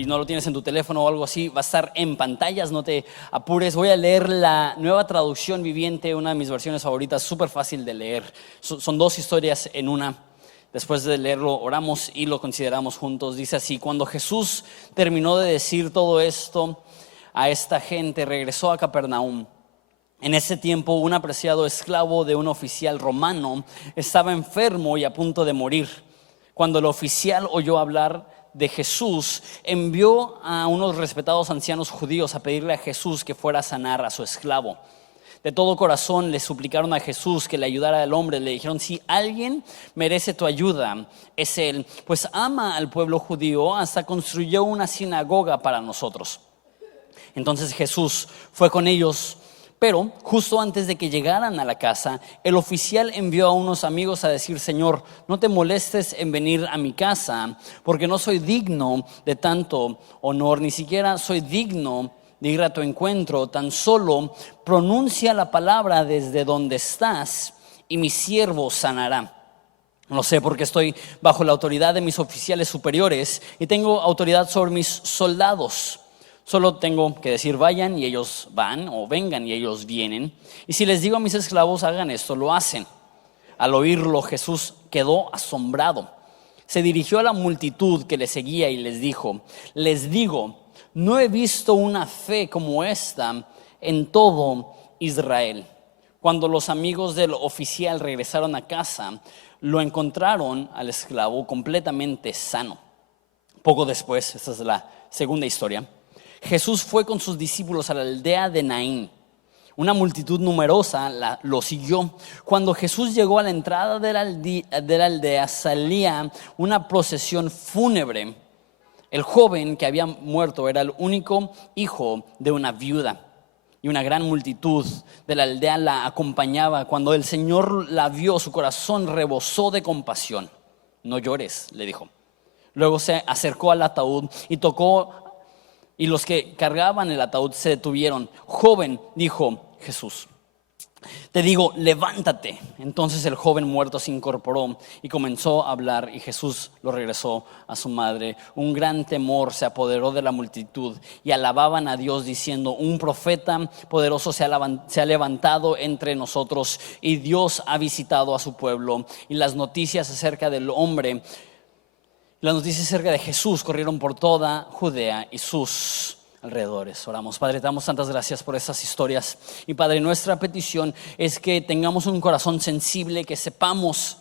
y no lo tienes en tu teléfono o algo así, va a estar en pantallas, no te apures. Voy a leer la Nueva Traducción Viviente, una de mis versiones favoritas, súper fácil de leer. Son dos historias en una. Después de leerlo, oramos y lo consideramos juntos. Dice así: cuando Jesús terminó de decir todo esto a esta gente, regresó a Capernaum. En ese tiempo, un apreciado esclavo de un oficial romano estaba enfermo y a punto de morir. Cuando el oficial oyó hablar de Jesús, envió a unos respetados ancianos judíos a pedirle a Jesús que fuera a sanar a su esclavo. De todo corazón le suplicaron a Jesús que le ayudara al hombre. Le dijeron: si alguien merece tu ayuda, es él, pues ama al pueblo judío, hasta construyó una sinagoga para nosotros. Entonces Jesús fue con ellos. Pero justo antes de que llegaran a la casa, el oficial envió a unos amigos a decir: Señor, no te molestes en venir a mi casa, porque no soy digno de tanto honor, ni siquiera soy digno de ir a tu encuentro. Tan solo pronuncia la palabra desde donde estás y mi siervo sanará. Lo sé porque estoy bajo la autoridad de mis oficiales superiores y tengo autoridad sobre mis soldados. Solo tengo que decir vayan y ellos van, o vengan y ellos vienen. Y si les digo a mis esclavos hagan esto, lo hacen. Al oírlo, Jesús quedó asombrado. Se dirigió a la multitud que le seguía y les dijo: les digo, no he visto una fe como esta en todo Israel. Cuando los amigos del oficial regresaron a casa, lo encontraron al esclavo completamente sano. Poco después, esta es la segunda historia, Jesús fue con sus discípulos a la aldea de Naín. Una multitud numerosa lo siguió. Cuando Jesús llegó a la entrada de la aldea, salía una procesión fúnebre. El joven que había muerto era el único hijo de una viuda, y una gran multitud de la aldea la acompañaba. Cuando el Señor la vio, su corazón rebosó de compasión. No llores, le dijo. Luego se acercó al ataúd y tocó. Y los que cargaban el ataúd se detuvieron. Joven, dijo Jesús, te digo, levántate. Entonces el joven muerto se incorporó y comenzó a hablar, y Jesús lo regresó a su madre. Un gran temor se apoderó de la multitud y alababan a Dios diciendo: un profeta poderoso se ha levantado entre nosotros, y Dios ha visitado a su pueblo. Y las noticias acerca de Jesús corrieron por toda Judea y sus alrededores. Oramos. Padre, te damos tantas gracias por estas historias. Y Padre, nuestra petición es que tengamos un corazón sensible, que sepamos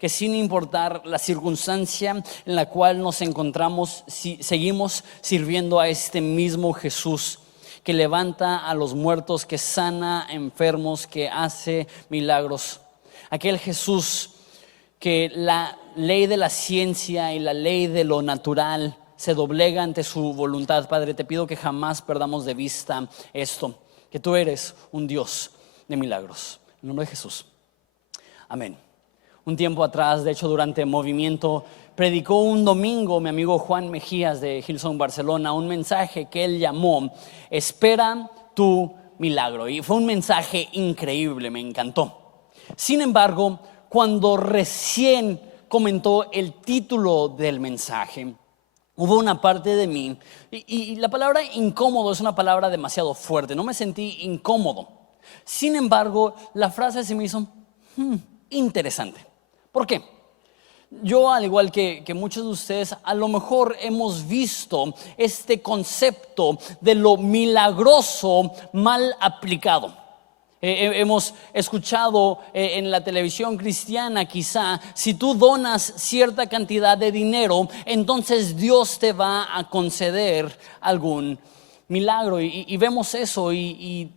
que sin importar la circunstancia en la cual nos encontramos, seguimos sirviendo a este mismo Jesús que levanta a los muertos, que sana enfermos, que hace milagros. Aquel Jesús que la ley de la ciencia y la ley de lo natural se doblega ante su voluntad. Padre, te pido que jamás perdamos de vista esto, que tú eres un Dios de milagros. En el nombre de Jesús, amén. Un tiempo atrás, de hecho durante Movimiento, predicó un domingo mi amigo Juan Mejías de Hillsong Barcelona un mensaje que él llamó Espera tu milagro, y fue un mensaje increíble, me encantó. Sin embargo, cuando recién comentó el título del mensaje, hubo una parte de mí, y la palabra incómodo es una palabra demasiado fuerte, no me sentí incómodo. Sin embargo, la frase se me hizo interesante. ¿Por qué? Yo, al igual que muchos de ustedes, a lo mejor hemos visto este concepto de lo milagroso mal aplicado. Hemos escuchado en la televisión cristiana, quizá, si tú donas cierta cantidad de dinero, entonces Dios te va a conceder algún milagro. Y vemos eso y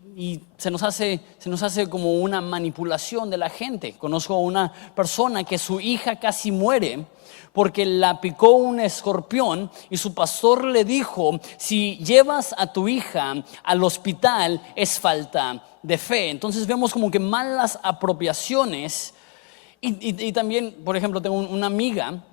se nos hace como una manipulación de la gente. Conozco a una persona que su hija casi muere porque la picó un escorpión, y su pastor le dijo: si llevas a tu hija al hospital es falta de fe. Entonces vemos como que malas apropiaciones. Y también, por ejemplo, tengo una amiga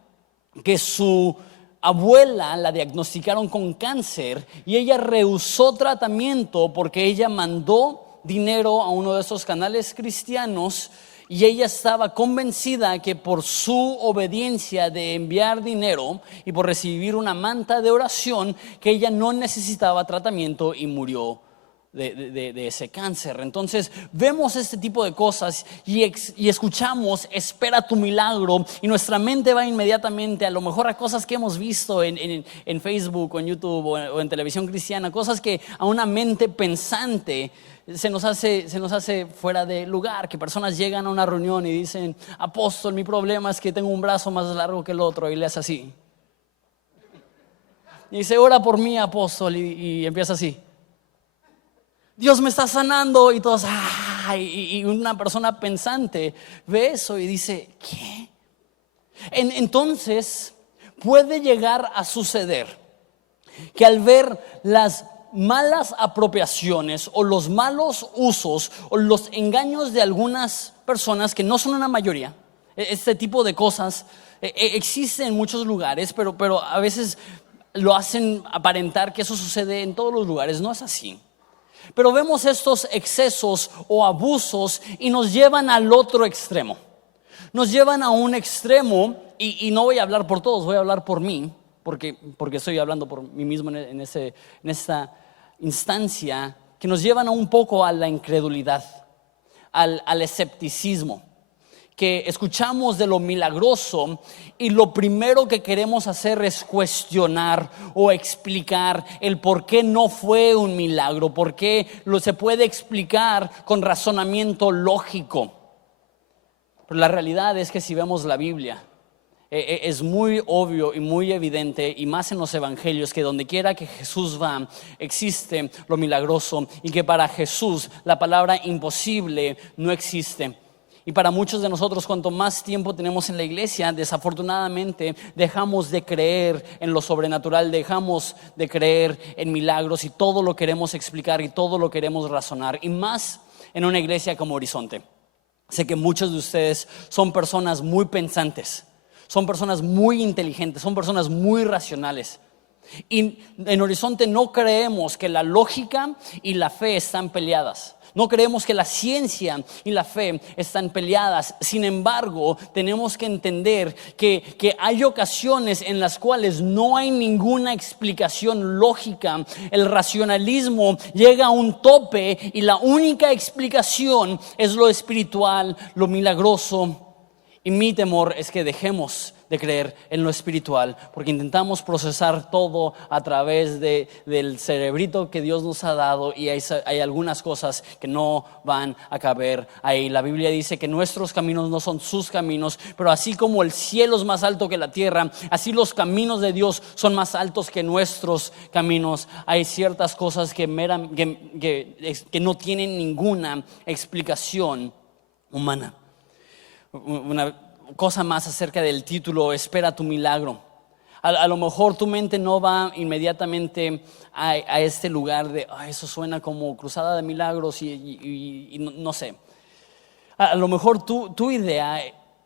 que su abuela la diagnosticaron con cáncer y ella rehusó tratamiento porque ella mandó dinero a uno de esos canales cristianos Y ella estaba convencida que por su obediencia de enviar dinero y por recibir una manta de oración, que ella no necesitaba tratamiento y murió de ese cáncer. Entonces vemos este tipo de cosas y escuchamos espera tu milagro, y nuestra mente va inmediatamente a lo mejor a cosas que hemos visto en Facebook o en YouTube o en televisión cristiana, cosas que a una mente pensante se nos hace fuera de lugar. Que personas llegan a una reunión y dicen: apóstol, mi problema es que tengo un brazo más largo que el otro, y le hace así y dice: ora por mí, apóstol, y empieza así: Dios me está sanando, y todos y una persona pensante ve eso y dice: ¿qué? Entonces puede llegar a suceder que al ver las malas apropiaciones o los malos usos o los engaños de algunas personas, que no son una mayoría, este tipo de cosas existen en muchos lugares, pero a veces lo hacen aparentar que eso sucede en todos los lugares. No es así. Pero vemos estos excesos o abusos y nos llevan al otro extremo. Nos llevan a un extremo, y no voy a hablar por todos, voy a hablar por mí, porque estoy hablando por mí mismo en esta instancia, que nos llevan a un poco a la incredulidad, al escepticismo. Que escuchamos de lo milagroso y lo primero que queremos hacer es cuestionar o explicar el por qué no fue un milagro, por qué se puede explicar con razonamiento lógico. Pero la realidad es que si vemos la Biblia, es muy obvio y muy evidente, y más en los evangelios, que donde quiera que Jesús va existe lo milagroso, y que para Jesús la palabra imposible no existe. Y para muchos de nosotros, cuanto más tiempo tenemos en la iglesia, desafortunadamente dejamos de creer en lo sobrenatural, dejamos de creer en milagros, y todo lo queremos explicar y todo lo queremos razonar, y más en una iglesia como Horizonte. Sé que muchos de ustedes son personas muy pensantes, son personas muy inteligentes, son personas muy racionales. Y en Horizonte no creemos que la lógica y la fe están peleadas. No creemos que la ciencia y la fe están peleadas. Sin embargo, tenemos que entender que hay ocasiones en las cuales no hay ninguna explicación lógica. El racionalismo llega a un tope y la única explicación es lo espiritual, lo milagroso. Y mi temor es que dejemos de creer en lo espiritual, porque intentamos procesar todo a través del cerebrito que Dios nos ha dado, y hay algunas cosas que no van a caber ahí. La Biblia dice que nuestros caminos no son sus caminos, pero así como el cielo es más alto que la tierra, así los caminos de Dios son más altos que nuestros caminos. Hay ciertas cosas que no tienen ninguna explicación humana. Una cosa más acerca del título: espera tu milagro. A lo mejor tu mente no va inmediatamente a este lugar de eso suena como cruzada de milagros y no sé. A lo mejor tu idea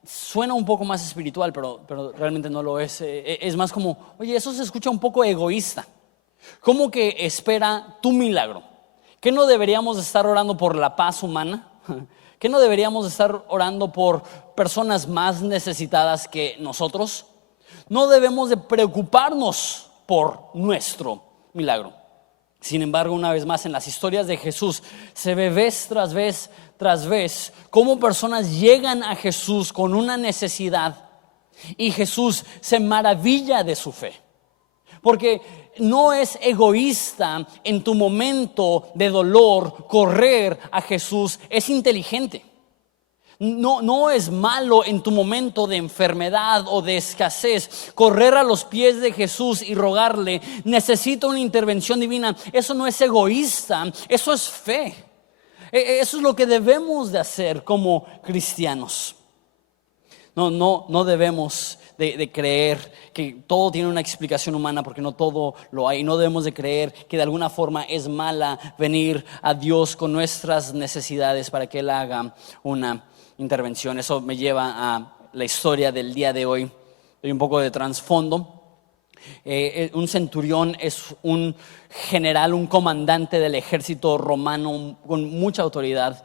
suena un poco más espiritual, pero realmente no lo es. Es más como, oye, eso se escucha un poco egoísta. ¿Cómo que espera tu milagro? ¿Qué no deberíamos estar orando por la paz humana? ¿Qué no deberíamos estar orando por personas más necesitadas que nosotros? No debemos de preocuparnos por nuestro milagro. Sin embargo, una vez más, en las historias de Jesús se ve vez tras vez cómo personas llegan a Jesús con una necesidad, y Jesús se maravilla de su fe. Porque no es egoísta en tu momento de dolor correr a Jesús, es inteligente. No es malo en tu momento de enfermedad o de escasez correr a los pies de Jesús y rogarle: necesito una intervención divina. Eso no es egoísta, eso es fe. Eso es lo que debemos de hacer como cristianos. No debemos de creer que todo tiene una explicación humana, porque no todo lo hay. No debemos de creer que de alguna forma es mala venir a Dios con nuestras necesidades para que Él haga una intervención. Eso me lleva a la historia del día de hoy. Doy un poco de trasfondo. Un centurión es un general, un comandante del ejército romano con mucha autoridad.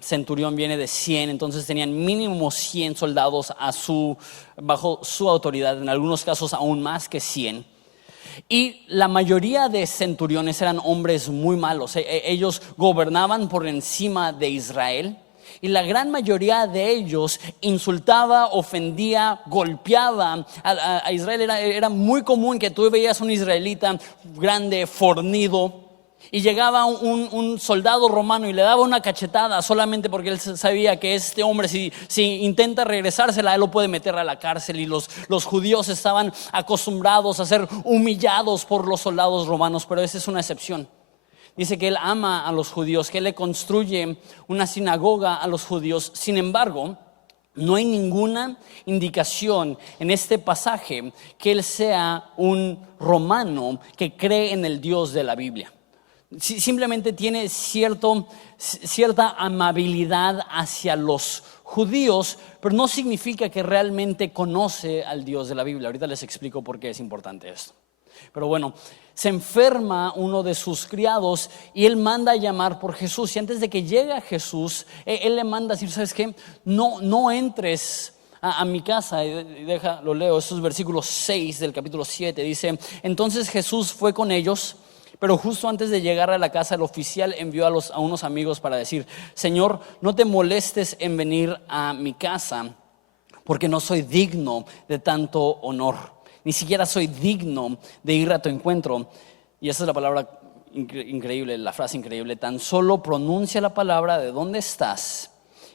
Centurión viene de 100, entonces tenían mínimo 100 soldados bajo su autoridad, en algunos casos aún más que 100. Y la mayoría de centuriones eran hombres muy malos. Ellos gobernaban por encima de Israel. Y la gran mayoría de ellos insultaba, ofendía, golpeaba a Israel. Era muy común que tú veías un israelita grande, fornido, y llegaba un soldado romano y le daba una cachetada solamente porque él sabía que este hombre, si intenta regresársela, él lo puede meter a la cárcel. Y los judíos estaban acostumbrados a ser humillados por los soldados romanos, pero esa es una excepción. Dice que él ama a los judíos, que él le construye una sinagoga a los judíos. Sin embargo, no hay ninguna indicación en este pasaje que él sea un romano que cree en el Dios de la Biblia. Simplemente tiene cierta amabilidad hacia los judíos, pero no significa que realmente conoce al Dios de la Biblia. Ahorita les explico por qué es importante esto. Pero bueno, se enferma uno de sus criados y él manda a llamar por Jesús. Y antes de que llegue a Jesús, él le manda a decir: ¿sabes qué? No entres a mi casa. Y lo leo, estos versículos 6 del capítulo 7. Dice: entonces Jesús fue con ellos, pero justo antes de llegar a la casa, el oficial envió a unos amigos para decir: Señor, no te molestes en venir a mi casa, porque no soy digno de tanto honor. Ni siquiera soy digno de ir a tu encuentro. Y esa es la palabra increíble, la frase increíble. Tan solo pronuncia la palabra de dónde estás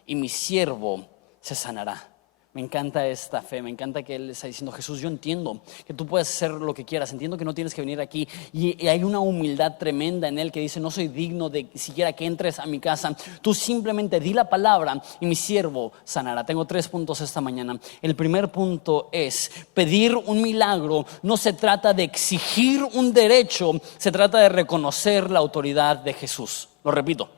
y mi siervo se sanará. Me encanta esta fe, me encanta que él está diciendo: Jesús, yo entiendo que tú puedes hacer lo que quieras, entiendo que no tienes que venir aquí. Y hay una humildad tremenda en él que dice: no soy digno de siquiera que entres a mi casa. Tú simplemente di la palabra y mi siervo sanará. Tengo 3 puntos esta mañana. El primer punto es: pedir un milagro no se trata de exigir un derecho, se trata de reconocer la autoridad de Jesús. Lo repito.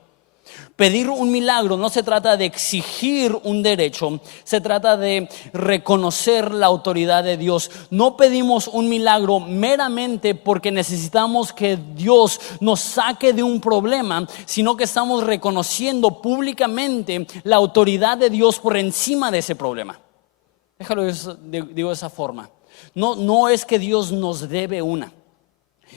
Pedir un milagro no se trata de exigir un derecho, se trata de reconocer la autoridad de Dios. No pedimos un milagro meramente porque necesitamos que Dios nos saque de un problema, sino que estamos reconociendo públicamente la autoridad de Dios por encima de ese problema. Digo de esa forma. No es que Dios nos debe una.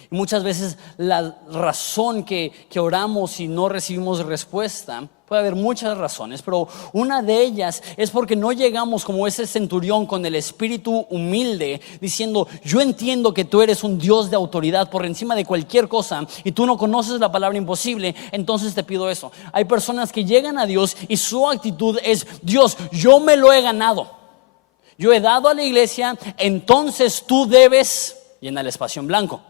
Muchas veces la razón que oramos y no recibimos respuesta, puede haber muchas razones, pero una de ellas es porque no llegamos como ese centurión con el espíritu humilde, diciendo: yo entiendo que tú eres un Dios de autoridad por encima de cualquier cosa y tú no conoces la palabra imposible, entonces te pido eso. Hay personas que llegan a Dios y su actitud es: Dios, yo me lo he ganado, yo he dado a la iglesia, entonces tú debes, llena el espacio en blanco.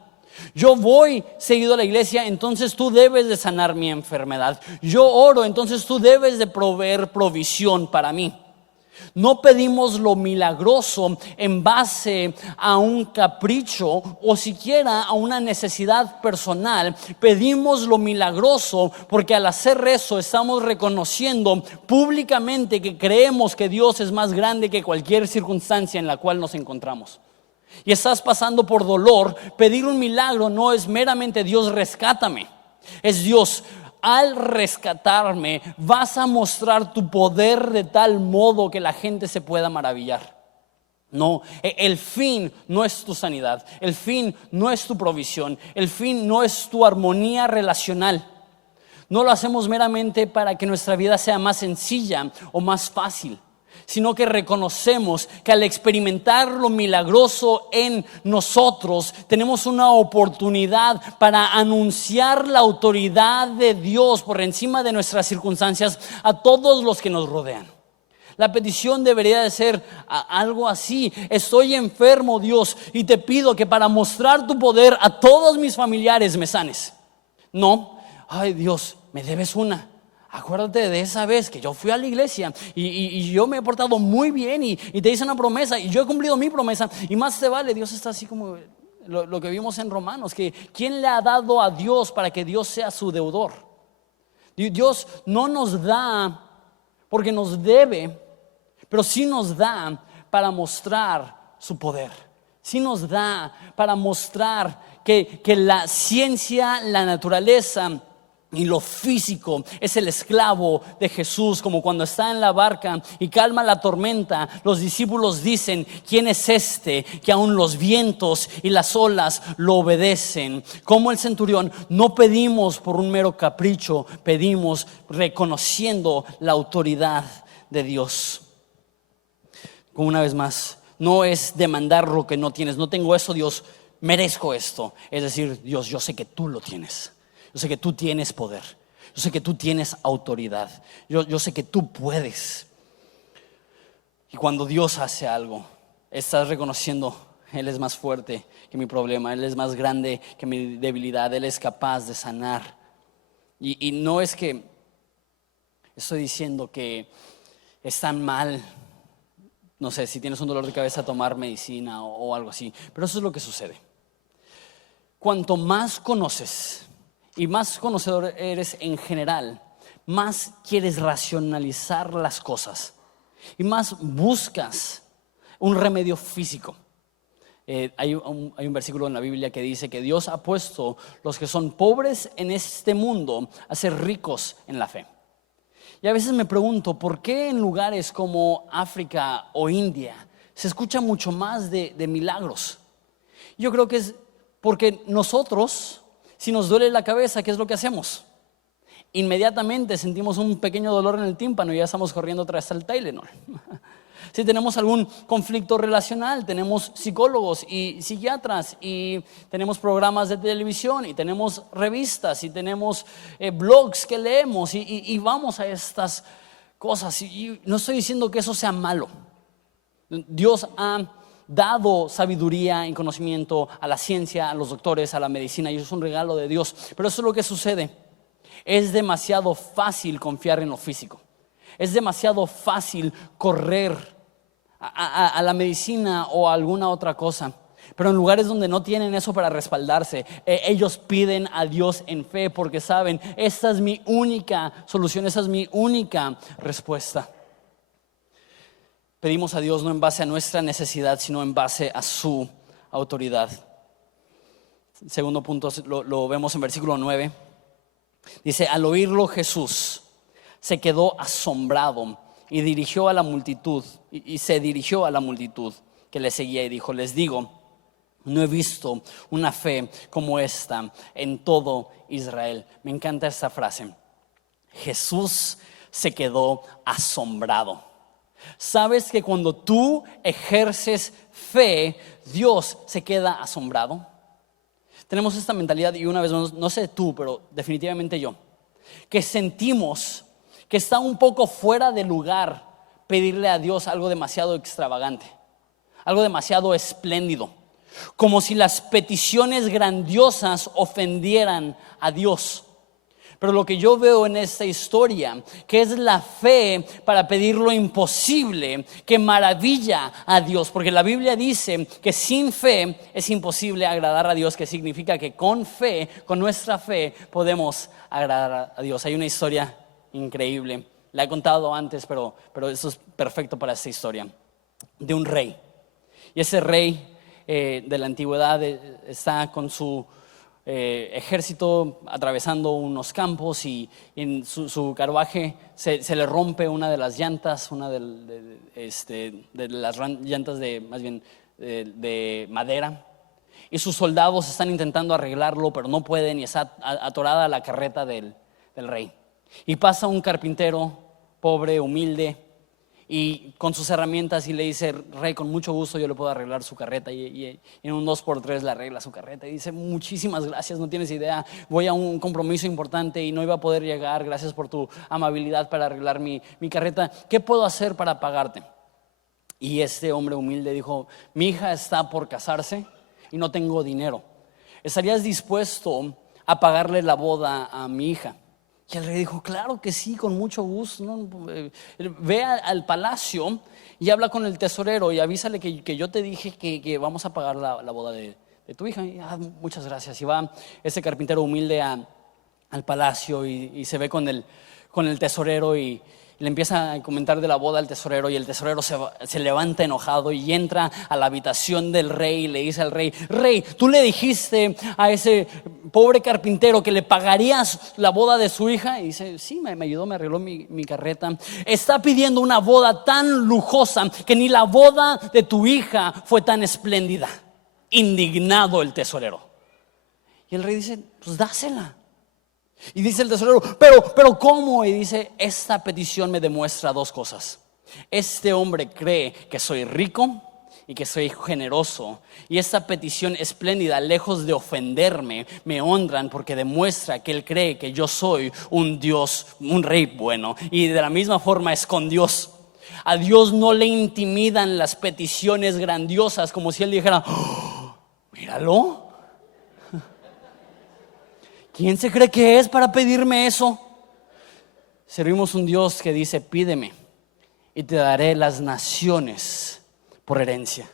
Yo voy seguido a la iglesia, entonces tú debes de sanar mi enfermedad. Yo oro, entonces tú debes de proveer provisión para mí. No pedimos lo milagroso en base a un capricho o siquiera a una necesidad personal. Pedimos lo milagroso porque al hacer eso estamos reconociendo públicamente que creemos que Dios es más grande que cualquier circunstancia en la cual nos encontramos. Y estás pasando por dolor. Pedir un milagro no es meramente: Dios, rescátame. Es: Dios, al rescatarme vas a mostrar tu poder de tal modo que la gente se pueda maravillar. No, el fin no es tu sanidad, el fin no es tu provisión, el fin no es tu armonía relacional. No lo hacemos meramente para que nuestra vida sea más sencilla o más fácil, sino que reconocemos que al experimentar lo milagroso en nosotros, tenemos una oportunidad para anunciar la autoridad de Dios por encima de nuestras circunstancias a todos los que nos rodean. La petición debería de ser algo así: estoy enfermo, Dios, y te pido que para mostrar tu poder a todos mis familiares me sanes. No: ay, Dios, me debes una. Acuérdate de esa vez que yo fui a la iglesia y yo me he portado muy bien y te hice una promesa y yo he cumplido mi promesa, y más te vale. Dios está así como lo que vimos en Romanos, que ¿quién le ha dado a Dios para que Dios sea su deudor? Dios no nos da porque nos debe, pero sí nos da para mostrar su poder. Sí nos da para mostrar que la ciencia, la naturaleza y lo físico es el esclavo de Jesús. Como cuando está en la barca y calma la tormenta, los discípulos dicen: ¿quién es este que aún los vientos y las olas lo obedecen? Como el centurión, no pedimos por un mero capricho, pedimos reconociendo la autoridad de Dios. Como una vez más, no es demandar lo que no tienes. No tengo eso, Dios, merezco esto. Es decir, Dios, yo sé que tú lo tienes. Yo sé que tú tienes poder. Yo sé que tú tienes autoridad. Yo sé que tú puedes. Y cuando Dios hace algo, estás reconociendo: Él es más fuerte que mi problema. Él es más grande que mi debilidad. Él es capaz de sanar. Y no es que estoy diciendo que están mal, no sé, si tienes un dolor de cabeza, tomar medicina o algo así. Pero eso es lo que sucede. Cuanto más conoces y más conocedor eres en general, más quieres racionalizar las cosas y más buscas un remedio físico. Hay un versículo en la Biblia que dice que Dios ha puesto los que son pobres en este mundo a ser ricos en la fe. Y a veces me pregunto, ¿por qué en lugares como África o India se escucha mucho más de milagros? Yo creo que es porque nosotros, si nos duele la cabeza, ¿qué es lo que hacemos? Inmediatamente sentimos un pequeño dolor en el tímpano y ya estamos corriendo tras el Tylenol. Si tenemos algún conflicto relacional, tenemos psicólogos y psiquiatras, y tenemos programas de televisión, y tenemos revistas, y tenemos blogs que leemos, y vamos a estas cosas. Y no estoy diciendo que eso sea malo. Dios ha dado sabiduría y conocimiento a la ciencia, a los doctores, a la medicina, y eso es un regalo de Dios. Pero eso es lo que sucede. Es demasiado fácil confiar en lo físico. Es demasiado fácil correr a la medicina o a alguna otra cosa. Pero en lugares donde no tienen eso para respaldarse, ellos piden a Dios en fe, porque saben: esta es mi única solución, esa es mi única respuesta. Pedimos a Dios no en base a nuestra necesidad, sino en base a su autoridad. Segundo punto lo vemos en versículo 9. Dice: al oírlo, Jesús se quedó asombrado y dirigió a la multitud, y se dirigió a la multitud que le seguía y dijo: les digo, no he visto una fe como esta en todo Israel. Me encanta esta frase. Jesús se quedó asombrado. ¿Sabes que cuando tú ejerces fe, Dios se queda asombrado? Tenemos esta mentalidad, y una vez más, no sé tú, pero definitivamente yo, que sentimos que está un poco fuera de lugar pedirle a Dios algo demasiado extravagante, algo demasiado espléndido, como si las peticiones grandiosas ofendieran a Dios. Pero lo que yo veo en esta historia, que es la fe para pedir lo imposible, que maravilla a Dios. Porque la Biblia dice que sin fe es imposible agradar a Dios, que significa que con fe, con nuestra fe, podemos agradar a Dios. Hay una historia increíble, la he contado antes, pero esto es perfecto para esta historia, de un rey. Y ese rey de la antigüedad está con su ejército atravesando unos campos, y en su carruaje se le rompe una de las llantas, una de las llantas de madera, y sus soldados están intentando arreglarlo, pero no pueden, y está atorada la carreta del rey. Y pasa un carpintero pobre, humilde, y con sus herramientas, y le dice: rey, con mucho gusto yo le puedo arreglar su carreta. Y en un 2x3 le arregla su carreta, y dice: muchísimas gracias, no tienes idea, voy a un compromiso importante y no iba a poder llegar, gracias por tu amabilidad para arreglar mi carreta, ¿qué puedo hacer para pagarte? Y este hombre humilde dijo: mi hija está por casarse y no tengo dinero, ¿estarías dispuesto a pagarle la boda a mi hija? Y el rey dijo: claro que sí, con mucho gusto, ¿no? Ve al palacio y habla con el tesorero y avísale que yo te dije que vamos a pagar la boda de tu hija. Y, muchas gracias. Y va ese carpintero humilde al palacio y se ve con el tesorero, y le empieza a comentar de la boda al tesorero, y el tesorero se levanta enojado y entra a la habitación del rey y le dice al rey: rey, tú le dijiste a ese pobre carpintero que le pagarías la boda de su hija. Y dice: sí, me ayudó, me arregló mi carreta. Está pidiendo una boda tan lujosa que ni la boda de tu hija fue tan espléndida. Indignado el tesorero. Y el rey dice: pues dásela. Y dice el tesorero: pero ¿cómo? Y dice: esta petición me demuestra dos cosas. Este hombre cree que soy rico y que soy generoso, y esta petición espléndida, lejos de ofenderme, me honran porque demuestra que él cree que yo soy un Dios, un rey bueno. Y de la misma forma es con Dios. A Dios no le intimidan las peticiones grandiosas, como si él dijera: oh, míralo, ¿quién se cree que es para pedirme eso? Servimos un Dios que dice: pídeme y te daré las naciones por herencia.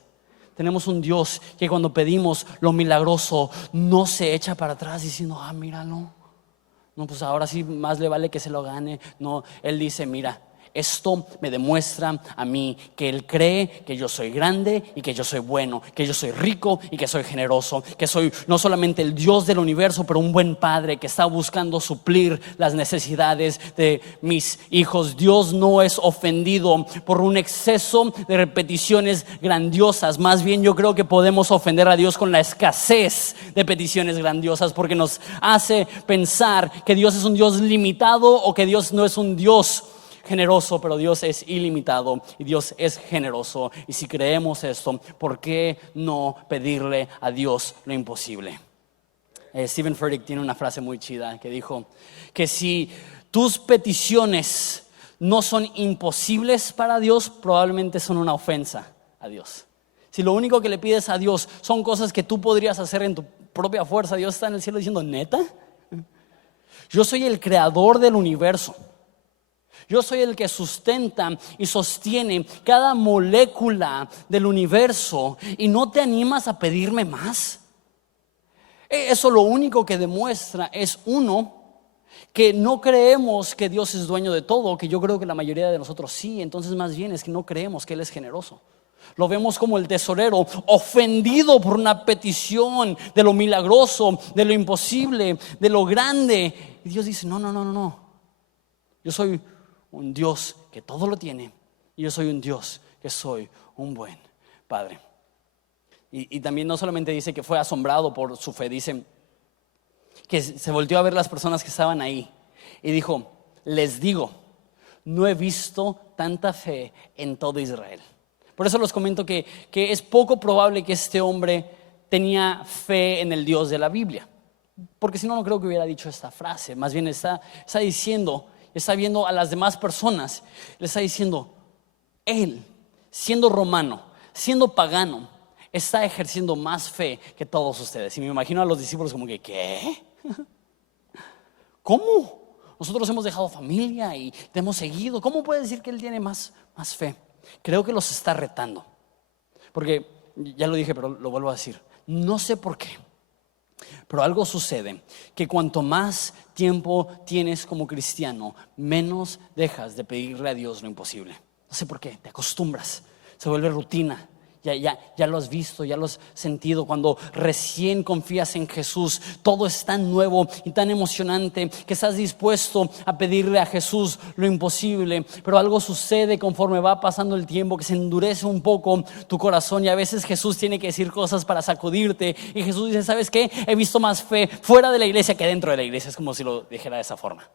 Tenemos un Dios que cuando pedimos lo milagroso no se echa para atrás diciendo: míralo, no, pues ahora sí más le vale que se lo gane. No, Él dice: mira, esto me demuestra a mí que Él cree que yo soy grande y que yo soy bueno, que yo soy rico y que soy generoso, que soy no solamente el Dios del universo, pero un buen padre que está buscando suplir las necesidades de mis hijos. Dios no es ofendido por un exceso de repeticiones grandiosas. Más bien yo creo que podemos ofender a Dios con la escasez de peticiones grandiosas, porque nos hace pensar que Dios es un Dios limitado o que Dios no es un Dios generoso. Pero Dios es ilimitado y Dios es generoso. Y si creemos esto, ¿por qué no pedirle a Dios lo imposible? Stephen Furtick tiene una frase muy chida que dijo que si tus peticiones no son imposibles para Dios, probablemente son una ofensa a Dios. Si lo único que le pides a Dios son cosas que tú podrías hacer en tu propia fuerza, Dios está en el cielo diciendo: ¿neta? Yo soy el creador del universo. Yo soy el que sustenta y sostiene cada molécula del universo, y no te animas a pedirme más. Eso lo único que demuestra es, uno, que no creemos que Dios es dueño de todo, que yo creo que la mayoría de nosotros sí. Entonces más bien es que no creemos que Él es generoso. Lo vemos como el tesorero ofendido por una petición de lo milagroso, de lo imposible, de lo grande. Y Dios dice: no. Yo soy un Dios que todo lo tiene, y yo soy un Dios que soy un buen padre. Y también no solamente dice que fue asombrado por su fe, dice que se volteó a ver las personas que estaban ahí y dijo: les digo, no he visto tanta fe en todo Israel. Por eso les comento que es poco probable que este hombre tenía fe en el Dios de la Biblia, porque si no, no creo que hubiera dicho esta frase. Más bien está diciendo, está viendo a las demás personas, le está diciendo: él, siendo romano, siendo pagano, está ejerciendo más fe que todos ustedes. Y me imagino a los discípulos como que: ¿qué? ¿Cómo? Nosotros hemos dejado familia y te hemos seguido. ¿Cómo puede decir que él tiene más fe? Creo que los está retando, porque ya lo dije, pero lo vuelvo a decir. No sé por qué, pero algo sucede que cuanto más tiempo tienes como cristiano, menos dejas de pedirle a Dios lo imposible. No sé por qué, te acostumbras, se vuelve rutina. Ya lo has visto, ya lo has sentido. Cuando recién confías en Jesús, todo es tan nuevo y tan emocionante que estás dispuesto a pedirle a Jesús lo imposible. Pero algo sucede conforme va pasando el tiempo, que se endurece un poco tu corazón, y a veces Jesús tiene que decir cosas para sacudirte. Y Jesús dice: ¿sabes qué? He visto más fe fuera de la iglesia que dentro de la iglesia. Es como si lo dijera de esa forma.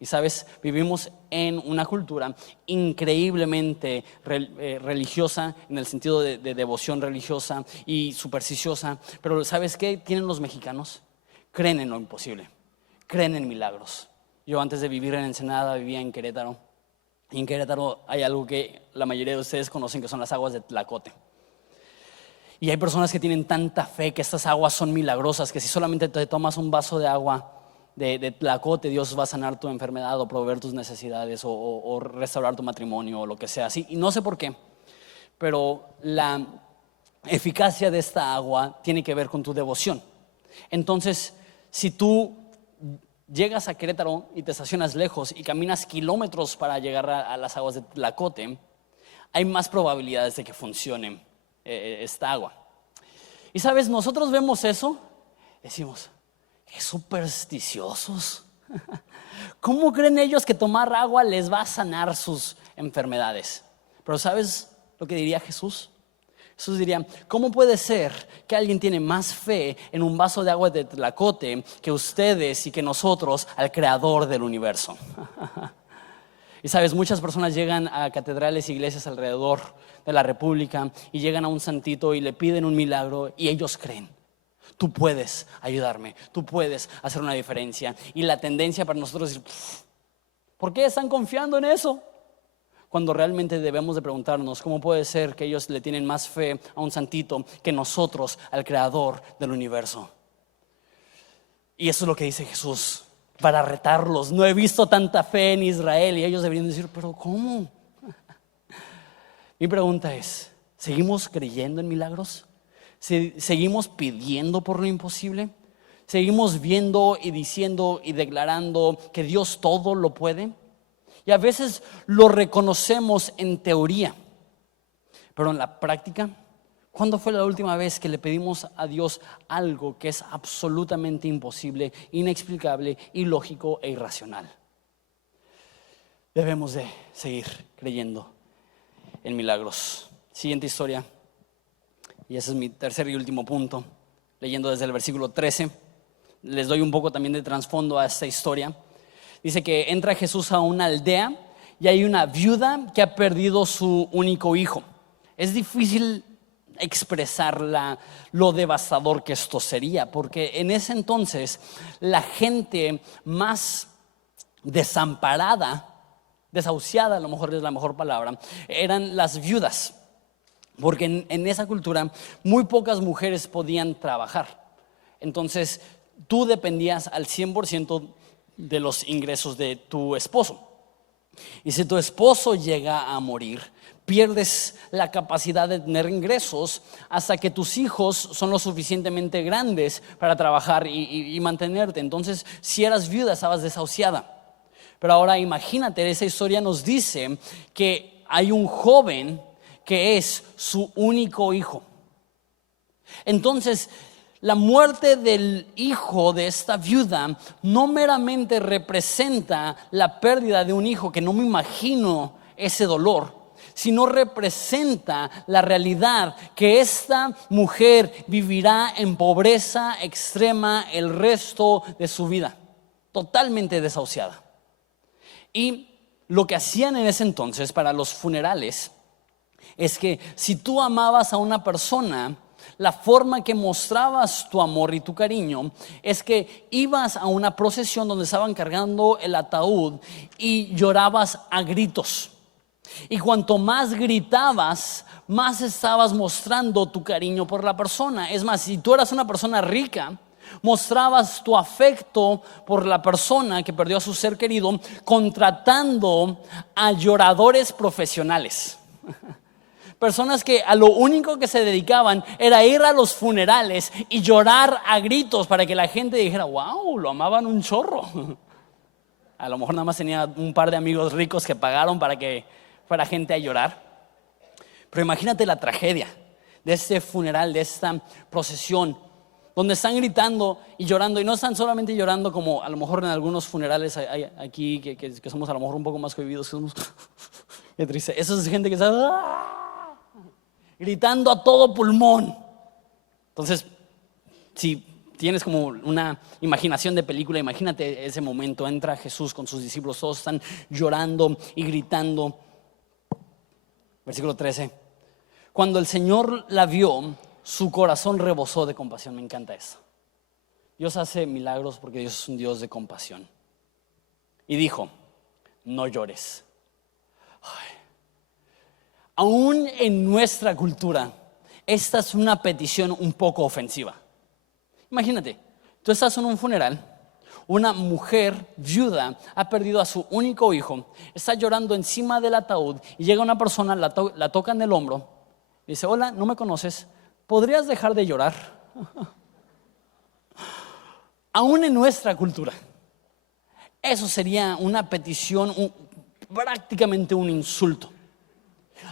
Y sabes, vivimos en una cultura increíblemente religiosa, en el sentido de devoción religiosa y supersticiosa. Pero ¿sabes qué tienen los mexicanos? Creen en lo imposible, creen en milagros. Yo antes de vivir en Ensenada vivía en Querétaro. Y en Querétaro hay algo que la mayoría de ustedes conocen, que son las aguas de Tlacote. Y hay personas que tienen tanta fe que estas aguas son milagrosas, que si solamente te tomas un vaso de agua de Tlacote, Dios va a sanar tu enfermedad o proveer tus necesidades o restaurar tu matrimonio o lo que sea así. Y no sé por qué, pero la eficacia de esta agua tiene que ver con tu devoción. Entonces, si tú llegas a Querétaro y te estacionas lejos y caminas kilómetros para llegar a las aguas de Tlacote, hay más probabilidades de que funcione esta agua. Y sabes, nosotros vemos eso, decimos, qué supersticiosos. ¿Cómo creen ellos que tomar agua les va a sanar sus enfermedades? Pero ¿sabes lo que diría Jesús? Jesús diría, ¿cómo puede ser que alguien tiene más fe en un vaso de agua de Tlacote que ustedes y que nosotros al creador del universo? Y sabes, muchas personas llegan a catedrales e iglesias alrededor de la República y llegan a un santito y le piden un milagro y ellos creen. Tú puedes ayudarme, tú puedes hacer una diferencia. Y la tendencia para nosotros es decir, ¿por qué están confiando en eso? Cuando realmente debemos de preguntarnos cómo puede ser que ellos le tienen más fe a un santito que nosotros al creador del universo. Y eso es lo que dice Jesús para retarlos. No he visto tanta fe en Israel. Y ellos deberían decir, pero ¿cómo? Mi pregunta es, ¿seguimos creyendo en milagros? ¿Seguimos pidiendo por lo imposible? ¿Seguimos viendo y diciendo y declarando que Dios todo lo puede? Y a veces lo reconocemos en teoría, pero en la práctica, ¿cuándo fue la última vez que le pedimos a Dios algo que es absolutamente imposible, inexplicable, ilógico e irracional? Debemos de seguir creyendo en milagros. Siguiente historia, y ese es mi tercer y último punto, leyendo desde el versículo 13. Les doy un poco también de trasfondo a esta historia. Dice que entra Jesús a una aldea y hay una viuda que ha perdido su único hijo. Es difícil expresar lo devastador que esto sería, porque en ese entonces la gente más desamparada, desahuciada a lo mejor es la mejor palabra, eran las viudas, porque en esa cultura muy pocas mujeres podían trabajar. Entonces tú dependías al 100% de los ingresos de tu esposo. Y si tu esposo llega a morir, pierdes la capacidad de tener ingresos hasta que tus hijos son lo suficientemente grandes para trabajar y mantenerte. Entonces, si eras viuda, estabas desahuciada. Pero ahora imagínate, esa historia nos dice que hay un joven que es su único hijo. Entonces, la muerte del hijo de esta viuda no meramente representa la pérdida de un hijo, que no me imagino ese dolor, sino representa la realidad que esta mujer vivirá en pobreza extrema el resto de su vida, totalmente desahuciada. Y lo que hacían en ese entonces para los funerales es que si tú amabas a una persona, la forma que mostrabas tu amor y tu cariño es que ibas a una procesión donde estaban cargando el ataúd y llorabas a gritos. Y cuanto más gritabas, más estabas mostrando tu cariño por la persona. Es más, si tú eras una persona rica, mostrabas tu afecto por la persona que perdió a su ser querido contratando a lloradores profesionales. Personas que a lo único que se dedicaban era ir a los funerales y llorar a gritos para que la gente dijera, wow, lo amaban un chorro. A lo mejor nada más tenía un par de amigos ricos que pagaron para que fuera gente a llorar. Pero imagínate la tragedia de este funeral, de esta procesión, donde están gritando y llorando. Y no están solamente llorando como a lo mejor en algunos funerales hay aquí que somos a lo mejor un poco más cohibidos, que somos qué triste. Eso es gente que está gritando a todo pulmón. Entonces, si tienes como una imaginación de película, imagínate ese momento. Entra Jesús con sus discípulos, todos están llorando y gritando. Versículo 13. Cuando el Señor la vio, su corazón rebosó de compasión. Me encanta eso. Dios hace milagros porque Dios es un Dios de compasión. Y dijo, no llores. Aún en nuestra cultura, esta es una petición un poco ofensiva. Imagínate, tú estás en un funeral, una mujer viuda ha perdido a su único hijo, está llorando encima del ataúd y llega una persona, la toca en el hombro y dice, hola, ¿no me conoces? ¿Podrías dejar de llorar? Aún en nuestra cultura, Eso sería una petición, prácticamente un insulto.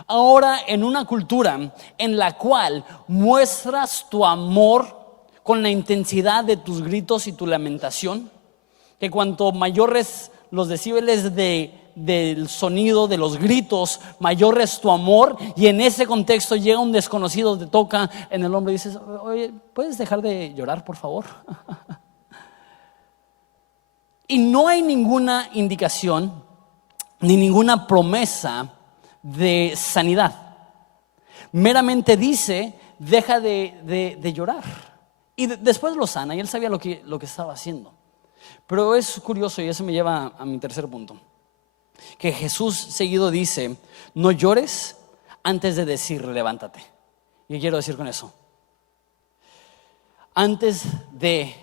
Ahora, en una cultura en la cual muestras tu amor con la intensidad de tus gritos y tu lamentación, que cuanto mayores los decibeles del sonido, de los gritos, mayor es tu amor, y en ese contexto llega un desconocido, te toca en el hombro y dices: oye, ¿puedes dejar de llorar, por favor? Y no hay ninguna indicación ni ninguna promesa de sanidad. Meramente dice: deja de llorar. Y después lo sana, y él sabía lo que estaba haciendo. Pero es curioso, y eso me lleva a mi tercer punto, que Jesús seguido dice: no llores antes de decir levántate. ¿Y qué quiero decir con eso? Antes de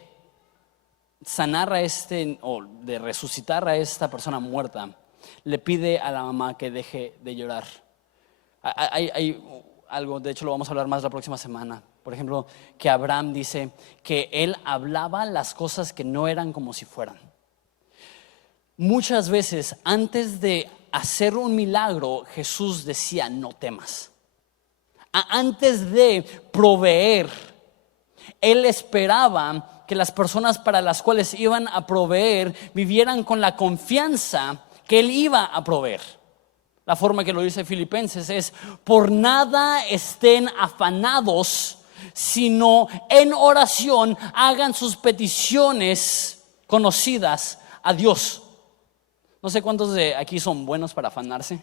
sanar o de resucitar a esta persona muerta, le pide a la mamá que deje de llorar. Hay algo, de hecho lo vamos a hablar más la próxima semana. Por ejemplo, que Abraham dice que él hablaba las cosas que no eran como si fueran. Muchas veces antes de hacer un milagro, Jesús decía: no temas. Antes de proveer, él esperaba que las personas para las cuales iban a proveer vivieran con la confianza que él iba a proveer. La forma que lo dice Filipenses es: por nada estén afanados, sino en oración hagan sus peticiones conocidas a Dios. No sé cuántos de aquí son buenos para afanarse.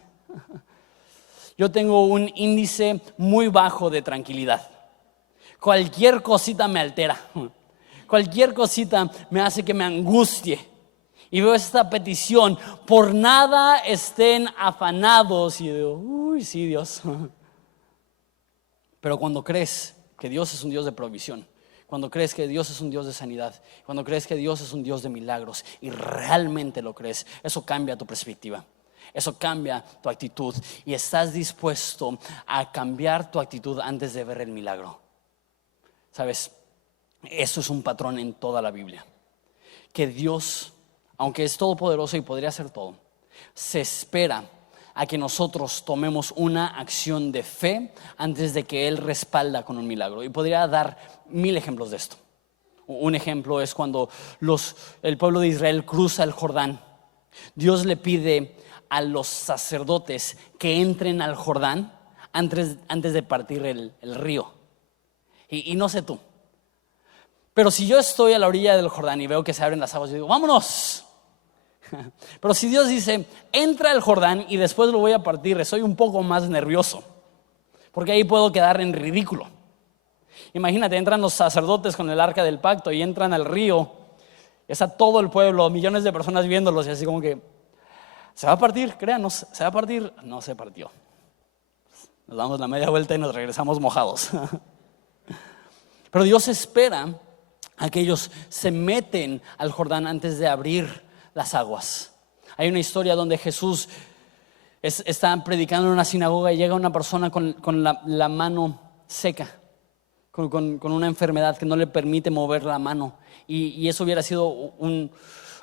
Yo tengo un índice muy bajo de tranquilidad. Cualquier cosita me altera. Cualquier cosita me hace que me angustie. Y veo esta petición: por nada estén afanados. Y yo digo: uy, sí, Dios. Pero cuando crees que Dios es un Dios de provisión, cuando crees que Dios es un Dios de sanidad, cuando crees que Dios es un Dios de milagros y realmente lo crees, eso cambia tu perspectiva. Eso cambia tu actitud y estás dispuesto a cambiar tu actitud antes de ver el milagro. ¿Sabes? Eso es un patrón en toda la Biblia. Que Dios, aunque es todopoderoso y podría hacer todo, se espera a que nosotros tomemos una acción de fe antes de que Él respalda con un milagro. Y podría dar 1000 ejemplos de esto. Un ejemplo es cuando el pueblo de Israel cruza el Jordán. Dios le pide a los sacerdotes que entren al Jordán antes de partir el río. Y no sé tú, pero si yo estoy a la orilla del Jordán y veo que se abren las aguas, yo digo: vámonos. Pero si Dios dice: entra al Jordán y después lo voy a partir, soy un poco más nervioso, porque ahí puedo quedar en ridículo. Imagínate, entran los sacerdotes con el arca del pacto y entran al río, y está todo el pueblo, millones de personas viéndolos, y así como que: ¿se va a partir? Créanos, ¿se va a partir? No se partió. Nos damos la media vuelta y nos regresamos mojados. Pero Dios espera a que ellos se meten al Jordán antes de abrir las aguas. Hay una historia donde Jesús está predicando en una sinagoga y llega una persona con la mano seca, con una enfermedad que no le permite mover la mano. Y eso hubiera sido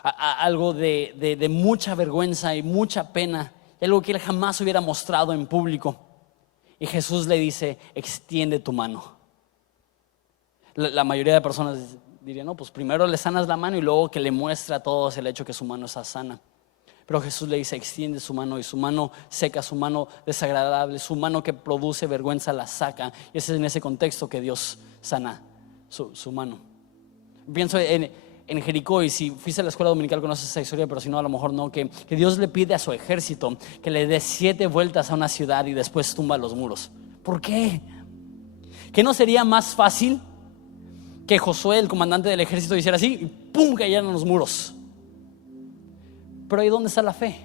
algo de mucha vergüenza y mucha pena, algo que él jamás hubiera mostrado en público. Y Jesús le dice: extiende tu mano. La mayoría de personas dirían: no, pues primero le sanas la mano y luego que le muestra a todos el hecho que su mano está sana. Pero Jesús le dice: extiende su mano, y su mano seca, su mano desagradable, su mano que produce vergüenza la saca. Y es en ese contexto que Dios sana su mano. Pienso en Jericó, y si fuiste a la escuela dominical conoces esa historia, pero si no, a lo mejor no, que Dios le pide a su ejército que le dé 7 vueltas a una ciudad y después tumba los muros. ¿Por qué? ¿Qué no sería más fácil que Josué, el comandante del ejército, hiciera así y ¡pum!, cayeran los muros? Pero ahí ¿dónde está la fe?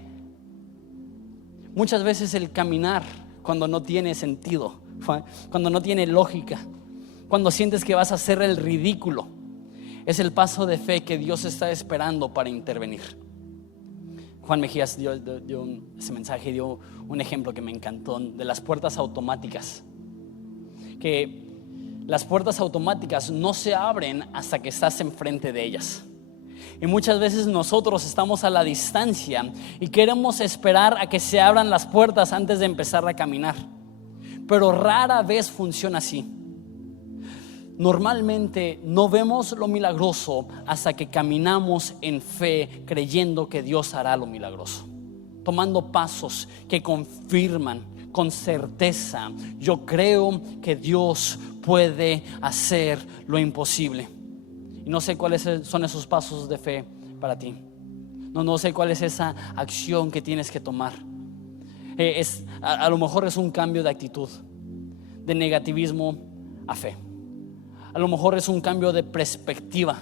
Muchas veces el caminar, cuando no tiene sentido, cuando no tiene lógica, cuando sientes que vas a hacer el ridículo, es el paso de fe que Dios está esperando para intervenir. Juan Mejías dio ese mensaje, dio un ejemplo que me encantó de las puertas automáticas. Que las puertas automáticas no se abren hasta que estás enfrente de ellas. Y muchas veces nosotros estamos a la distancia y queremos esperar a que se abran las puertas antes de empezar a caminar. Pero rara vez funciona así. Normalmente no vemos lo milagroso hasta que caminamos en fe, creyendo que Dios hará lo milagroso, tomando pasos que confirman con certeza: yo creo que Dios puede hacer lo imposible. Y no sé cuáles son esos pasos de fe para ti. No sé cuál es esa acción que tienes que tomar. A lo mejor es un cambio de actitud, de negativismo a fe. A lo mejor es un cambio de perspectiva,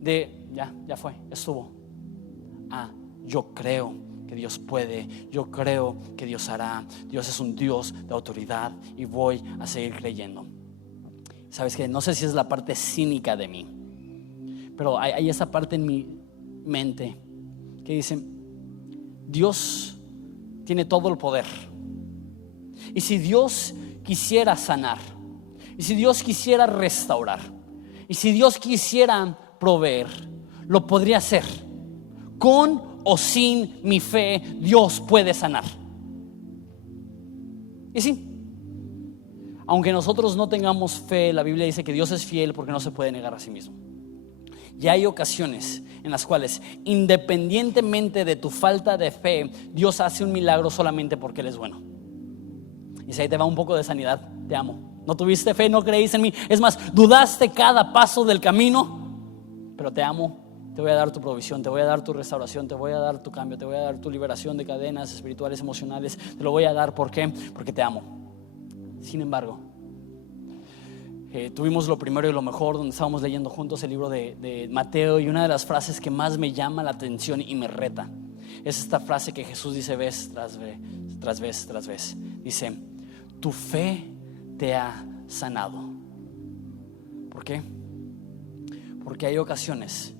de ya fue, estuvo. Yo creo que Dios puede, yo creo que Dios hará. Dios es un Dios de autoridad y voy a seguir creyendo. ¿Sabes qué? No sé si es la parte cínica de mí, pero hay esa parte en mi mente que dice: Dios tiene todo el poder. Y si Dios quisiera sanar, y si Dios quisiera restaurar, y si Dios quisiera proveer, lo podría hacer. Con o sin mi fe, Dios puede sanar. Y sí, aunque nosotros no tengamos fe, la Biblia dice que Dios es fiel porque no se puede negar a sí mismo. Y hay ocasiones en las cuales, independientemente de tu falta de fe, Dios hace un milagro solamente porque Él es bueno. Y si ahí te va un poco de sanidad, te amo. No tuviste fe, no creíste en mí, es más, dudaste cada paso del camino, pero te amo. Te voy a dar tu provisión, te voy a dar tu restauración, te voy a dar tu cambio, te voy a dar tu liberación de cadenas espirituales, emocionales. Te lo voy a dar, ¿por qué? Porque te amo. Sin embargo, tuvimos lo primero y lo mejor, donde estábamos leyendo juntos el libro de Mateo, y una de las frases que más me llama la atención y me reta es esta frase que Jesús dice vez tras vez. Dice: tu fe te ha sanado. ¿Por qué? Porque hay ocasiones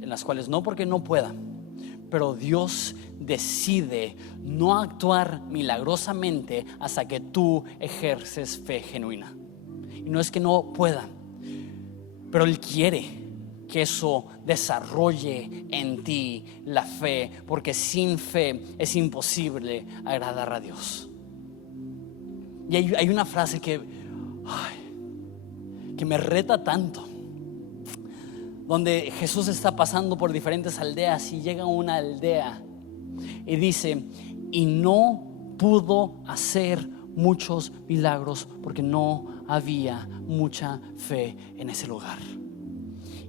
en las cuales, no porque no pueda, pero Dios decide no actuar milagrosamente hasta que tú ejerces fe genuina. Y no es que no pueda, pero Él quiere que eso desarrolle en ti la fe, porque sin fe es imposible agradar a Dios. Y hay una frase que me reta tanto, donde Jesús está pasando por diferentes aldeas y llega a una aldea y dice: y no pudo hacer muchos milagros porque no había mucha fe en ese lugar.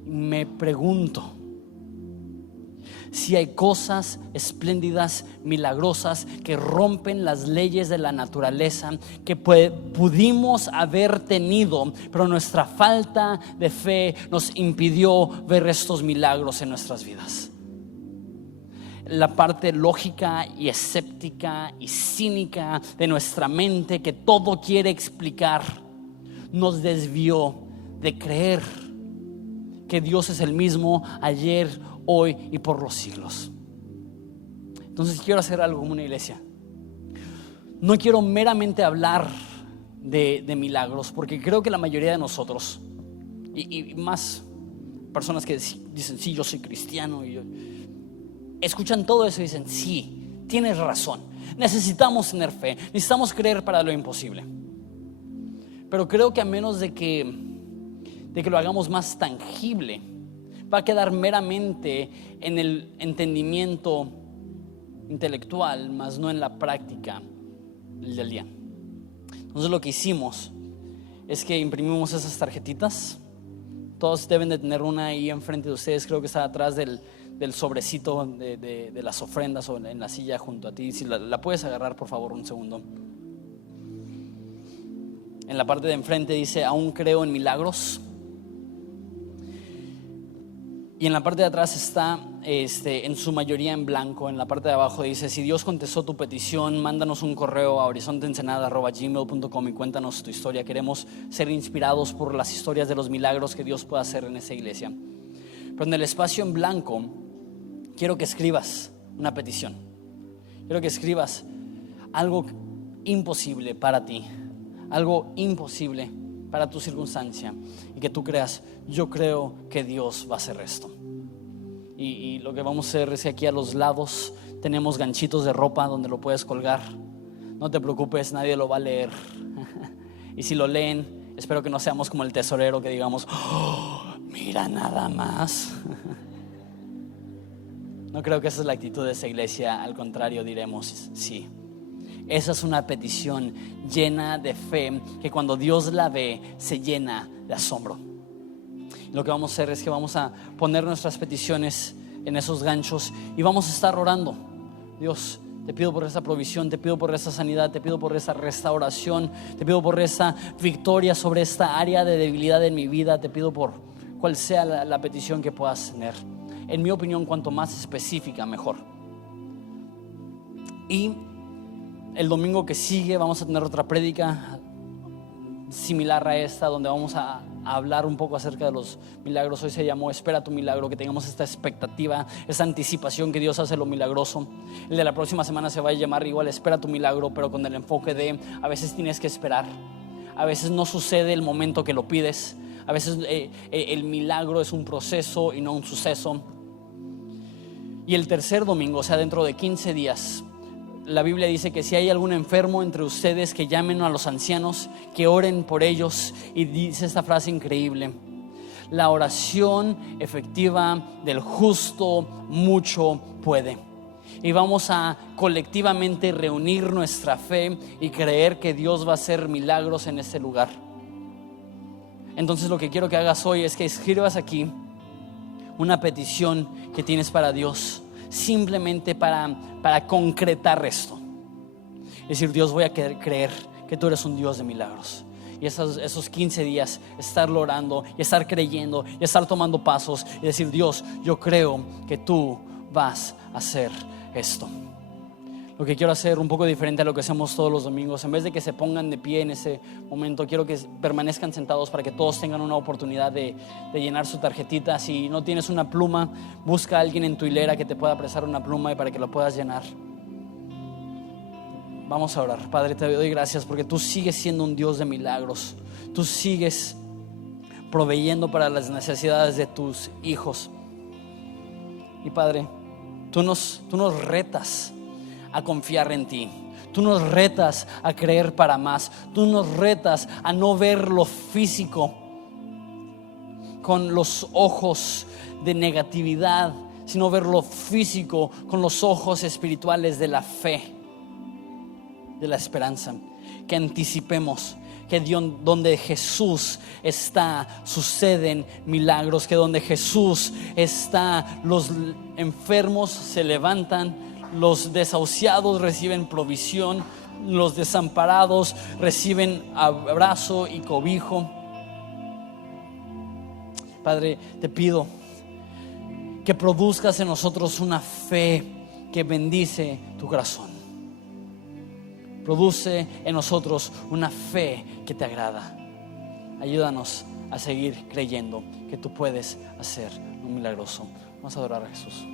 Y me pregunto si hay cosas espléndidas, milagrosas, que rompen las leyes de la naturaleza, que pudimos haber tenido, pero nuestra falta de fe nos impidió ver estos milagros en nuestras vidas. La parte lógica y escéptica y cínica de nuestra mente, que todo quiere explicar, nos desvió de creer que Dios es el mismo ayer, hoy y por los siglos. Entonces quiero hacer algo como una iglesia. No quiero meramente hablar de milagros, porque creo que la mayoría de nosotros, y más personas que dicen: sí, yo soy cristiano, escuchan todo eso y dicen: sí, tienes razón, necesitamos tener fe, necesitamos creer para lo imposible. Pero creo que a menos de que lo hagamos más tangible, va a quedar meramente en el entendimiento intelectual, más no en la práctica del día. Entonces lo que hicimos es que imprimimos esas tarjetitas. Todos deben de tener una ahí enfrente de ustedes. Creo que está atrás del sobrecito de las ofrendas, o en la silla junto a ti. Si la puedes agarrar, por favor, un segundo. En la parte de enfrente dice: aún creo en milagros. Y en la parte de atrás está en su mayoría en blanco. En la parte de abajo dice: si Dios contestó tu petición, mándanos un correo a horizonteensenada@gmail.com y cuéntanos tu historia. Queremos ser inspirados por las historias de los milagros que Dios puede hacer en esa iglesia. Pero en el espacio en blanco quiero que escribas una petición. Quiero que escribas algo imposible para ti, algo imposible para tu circunstancia, y que tú creas: yo creo que Dios va a hacer esto. Y lo que vamos a hacer es que aquí a los lados tenemos ganchitos de ropa donde lo puedes colgar. No te preocupes, nadie lo va a leer. Y si lo leen, espero que no seamos como el tesorero que digamos, oh, mira nada más. No creo que esa es la actitud de esta iglesia. Al contrario, diremos sí. Esa es una petición llena de fe que cuando Dios la ve se llena de asombro. Lo que vamos a hacer es que vamos a poner nuestras peticiones en esos ganchos y vamos a estar orando. Dios, te pido por esa provisión, te pido por esa sanidad, te pido por esa restauración, te pido por esa victoria sobre esta área de debilidad en mi vida, te pido por cual sea la petición que puedas tener. En mi opinión, cuanto más específica, mejor. Y el domingo que sigue vamos a tener otra prédica similar a esta, donde vamos a hablar un poco acerca de los milagros. Hoy se llamó Espera tu milagro, que tengamos esta expectativa, esta anticipación que Dios hace lo milagroso. El de la próxima semana se va a llamar igual Espera tu milagro, pero con el enfoque de a veces tienes que esperar, a veces no sucede el momento que lo pides, a veces el milagro es un proceso y no un suceso. Y el tercer domingo, o sea dentro de 15 días, la Biblia dice que si hay algún enfermo entre ustedes, que llamen a los ancianos, que oren por ellos. Y dice esta frase increíble: la oración efectiva del justo mucho puede. Y vamos a colectivamente reunir nuestra fe y creer que Dios va a hacer milagros en este lugar. Entonces lo que quiero que hagas hoy es que escribas aquí una petición que tienes para Dios, simplemente para concretar esto. Es decir, Dios, voy a creer que tú eres un Dios de milagros. Y esos 15 días estarlo orando y estar creyendo y estar tomando pasos y decir, Dios, yo creo que tú vas a hacer esto. Lo que quiero hacer un poco diferente a lo que hacemos todos los domingos, en vez de que se pongan de pie en ese momento, quiero que permanezcan sentados para que todos tengan una oportunidad de llenar su tarjetita. Si no tienes una pluma, busca a alguien en tu hilera que te pueda prestar una pluma y para que lo puedas llenar. Vamos a orar. Padre, te doy gracias porque tú sigues siendo un Dios de milagros. Tú sigues proveyendo para las necesidades de tus hijos. Y Padre, tú nos retas a confiar en ti. Tú nos retas a creer para más. Tú nos retas a no ver lo físico con los ojos de negatividad, sino ver lo físico con los ojos espirituales de la fe, de la esperanza. Que anticipemos que donde Jesús está suceden milagros, que donde Jesús está los enfermos se levantan, los desahuciados reciben provisión, los desamparados reciben abrazo y cobijo. Padre, te pido que produzcas en nosotros una fe que bendice tu corazón. Produce en nosotros una fe que te agrada. Ayúdanos a seguir creyendo que tú puedes hacer un milagroso. Vamos a adorar a Jesús.